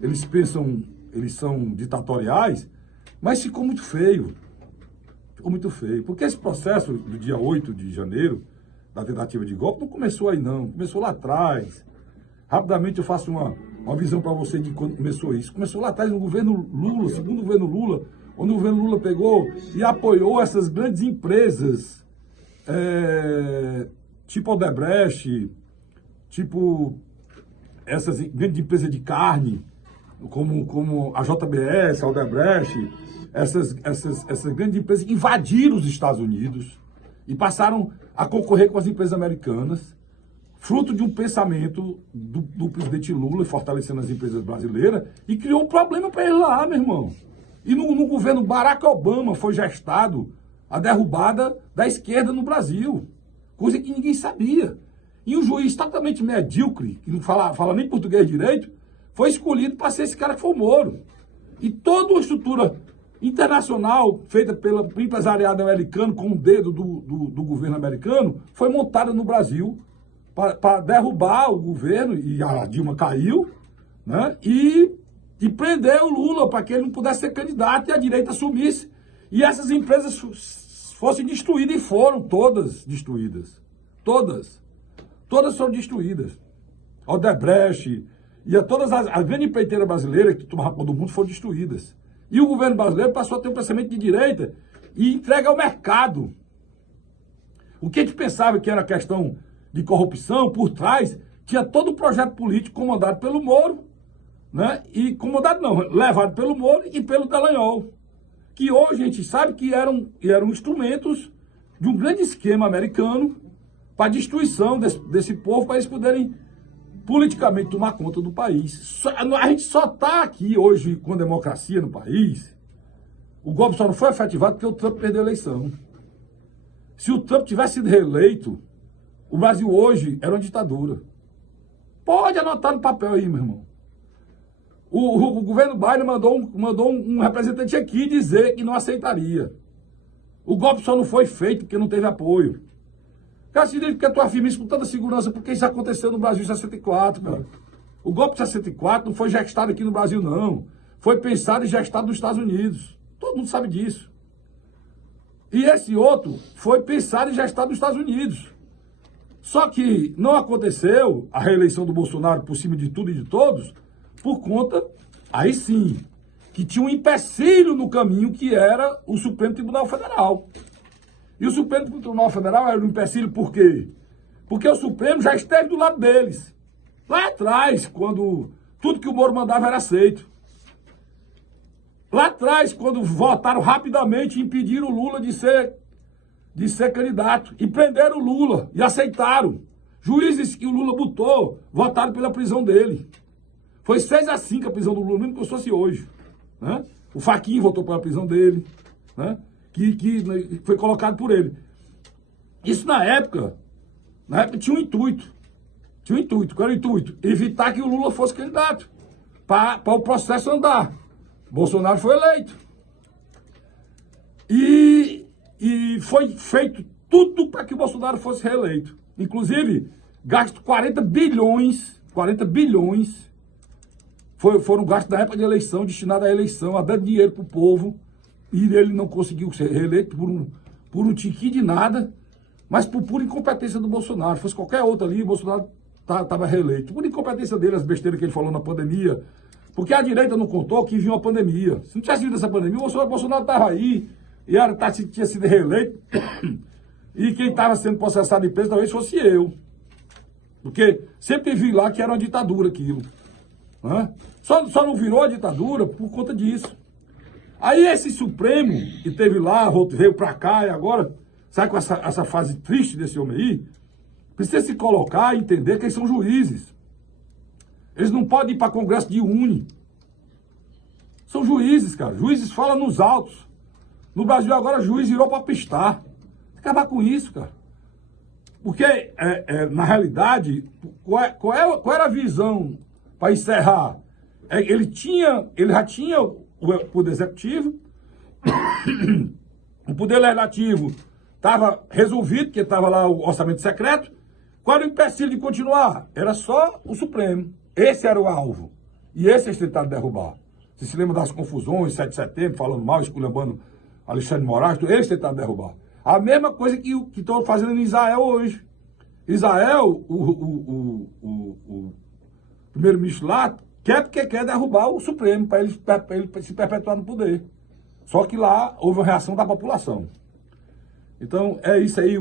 Eles pensam, eles são ditatoriais, mas ficou muito feio. Ficou muito feio. Porque esse processo do dia 8 de janeiro, da tentativa de golpe, não começou aí não, começou lá atrás. Rapidamente eu faço uma visão para você de quando começou isso. Começou lá atrás no governo Lula, segundo governo Lula, onde o governo Lula pegou e apoiou essas grandes empresas, tipo Odebrecht, tipo essas grandes empresas de carne, como a JBS, a Odebrecht, essas grandes empresas invadiram os Estados Unidos e passaram a concorrer com as empresas americanas, fruto de um pensamento do presidente Lula, fortalecendo as empresas brasileiras, e criou um problema para ele lá, meu irmão. E no governo Barack Obama foi gestado a derrubada da esquerda no Brasil, coisa que ninguém sabia. E um juiz totalmente medíocre, que não fala nem português direito, foi escolhido para ser esse cara que foi o Moro. E toda uma estrutura internacional feita pelo empresariado americano, com o dedo do governo americano, foi montada no Brasil para derrubar o governo, e a Dilma caiu, né? E prender o Lula para que ele não pudesse ser candidato e a direita assumisse. E essas empresas fossem destruídas, e foram todas destruídas. Todas. Todas foram destruídas. A Odebrecht e todas as grandes empreiteiras brasileiras que tomavam conta do mundo foram destruídas. E o governo brasileiro passou a ter um pensamento de direita e entrega ao mercado. O que a gente pensava que era questão de corrupção, por trás, tinha todo o projeto político comandado pelo Moro, né? E comandado não, levado pelo Moro e pelo Dallagnol, que hoje a gente sabe que eram instrumentos de um grande esquema americano para a destruição desse povo, para eles poderem politicamente tomar conta do país. A gente só está aqui hoje com democracia no país. O golpe só não foi efetivado porque o Trump perdeu a eleição. Se o Trump tivesse sido reeleito, o Brasil hoje era uma ditadura. Pode anotar no papel aí, meu irmão. O governo Biden mandou um representante aqui dizer que não aceitaria. O golpe só não foi feito porque não teve apoio. Cara, se diz que a tua firma com tanta segurança, porque isso aconteceu no Brasil em 64, cara. O golpe de 64 não foi gestado aqui no Brasil, não. Foi pensado e gestado nos Estados Unidos. Todo mundo sabe disso. E esse outro foi pensado e gestado nos Estados Unidos. Só que não aconteceu a reeleição do Bolsonaro por cima de tudo e de todos, por conta, aí sim, que tinha um empecilho no caminho, que era o Supremo Tribunal Federal. E o Supremo Tribunal Federal era um empecilho por quê? Porque o Supremo já esteve do lado deles. Lá atrás, quando tudo que o Moro mandava era aceito. Lá atrás, quando votaram rapidamente e impediram o Lula de ser candidato. E prenderam o Lula e aceitaram. Juízes que o Lula botou, votaram pela prisão dele. Foi 6-5 a prisão do Lula, mesmo que fosse hoje. Né? O Fachin votou pela prisão dele, né? que foi colocado por ele. Isso na época tinha um intuito. Tinha um intuito. Qual era o intuito? Evitar que o Lula fosse candidato, para o processo andar. Bolsonaro foi eleito. E foi feito tudo para que o Bolsonaro fosse reeleito. Inclusive, gasto 40 bilhões, foram gastos na época de eleição, destinados à eleição, a dar dinheiro para o povo, e ele não conseguiu ser reeleito por um tiquinho de nada, mas por pura incompetência do Bolsonaro. Se fosse qualquer outro ali, o Bolsonaro estava reeleito. Por incompetência dele, as besteiras que ele falou na pandemia, porque a direita não contou que vinha uma pandemia. Se não tivesse vindo essa pandemia, o Bolsonaro estava aí, e tinha sido reeleito, e quem estava sendo processado em preso talvez fosse eu. Porque sempre vi lá que era uma ditadura aquilo. Né? Só não virou a ditadura por conta disso. Aí esse Supremo, que teve lá, veio para cá e agora, sai com essa fase triste desse homem aí, precisa se colocar e entender que eles são juízes. Eles não podem ir para Congresso de Uni. São juízes, cara. Juízes falam nos autos. No Brasil agora, juiz virou para pistar. Tem que acabar com isso, cara. Porque, na realidade, qual era a visão para encerrar? Ele já tinha o poder executivo, o poder legislativo estava resolvido, porque estava lá o orçamento secreto. Qual era o empecilho de continuar? Era só o Supremo. Esse era o alvo. E esse eles tentaram derrubar. Você se lembra das confusões, 7 de setembro, falando mal, esculhambando Alexandre de Moraes, eles tentaram derrubar. A mesma coisa que estão fazendo em Israel hoje. Israel, o primeiro-ministro lá, quer porque quer derrubar o Supremo, para ele se perpetuar no poder. Só que lá houve uma reação da população. Então, é isso aí.